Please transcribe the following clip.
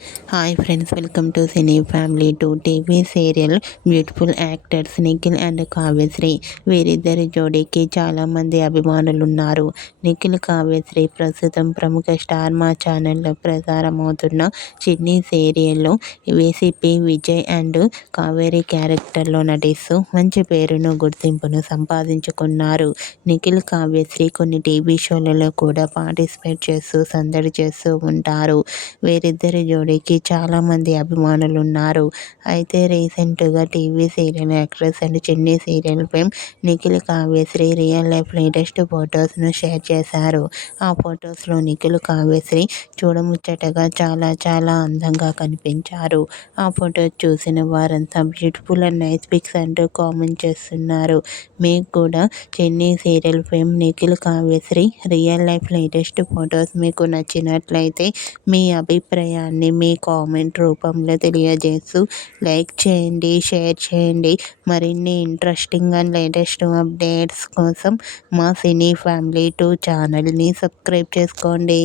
Hi friends, welcome to cine family two TV serial. Beautiful actors Nikhil and Kavyasri, వీరిద్దరి జోడీకి చాలామంది అభిమానులు ఉన్నారు. నిఖిల్ కావ్యశ్రీ ప్రస్తుతం ప్రముఖ స్టార్ మా ఛానల్లో ప్రసారం అవుతున్న చిన్ని సీరియల్లో ఏసీపీ విజయ్ అండ్ కావేరి క్యారెక్టర్లో నటిస్తూ మంచి పేరును గుర్తింపును సంపాదించుకున్నారు. నిఖిల్ కావ్యశ్రీ కొన్ని టీవీ షోలలో కూడా పార్టిసిపేట్ చేస్తూ సందడి చేస్తూ ఉంటారు. వీరిద్దరి జోడీకి చాలామంది అభిమానులు ఉన్నారు. అయితే రీసెంట్గా TV serial actress and Chinni serial fame Nikhil Kavyasri real life latest ఫొటోస్ను షేర్ చేశారు. ఆ ఫొటోస్లో నిఖిల్ కావ్యశ్రీ చూడముచ్చటగా చాలా చాలా అందంగా కనిపించారు. ఆ ఫొటోస్ చూసిన వారంతా బ్యూటిఫుల్ అండ్ నైస్ పిక్స్ అంటూ కామెంట్ చేస్తున్నారు. మీకు కూడా చిన్ని serial fame Nikhil Kavyasri real life latest photos మీకు నచ్చినట్లయితే మీ అభిప్రాయాన్ని మీ కామెంట్ రూపంలో తెలియజేస్తూ లైక్ చేయండి, షేర్ చేయండి. మరిన్ని ఇంట్రెస్టింగ్ అండ్ లేటెస్ట్ అప్డేట్స్ కోసం మా సినీ ఫ్యామిలీ 2 ఛానల్ని సబ్స్క్రైబ్ చేసుకోండి.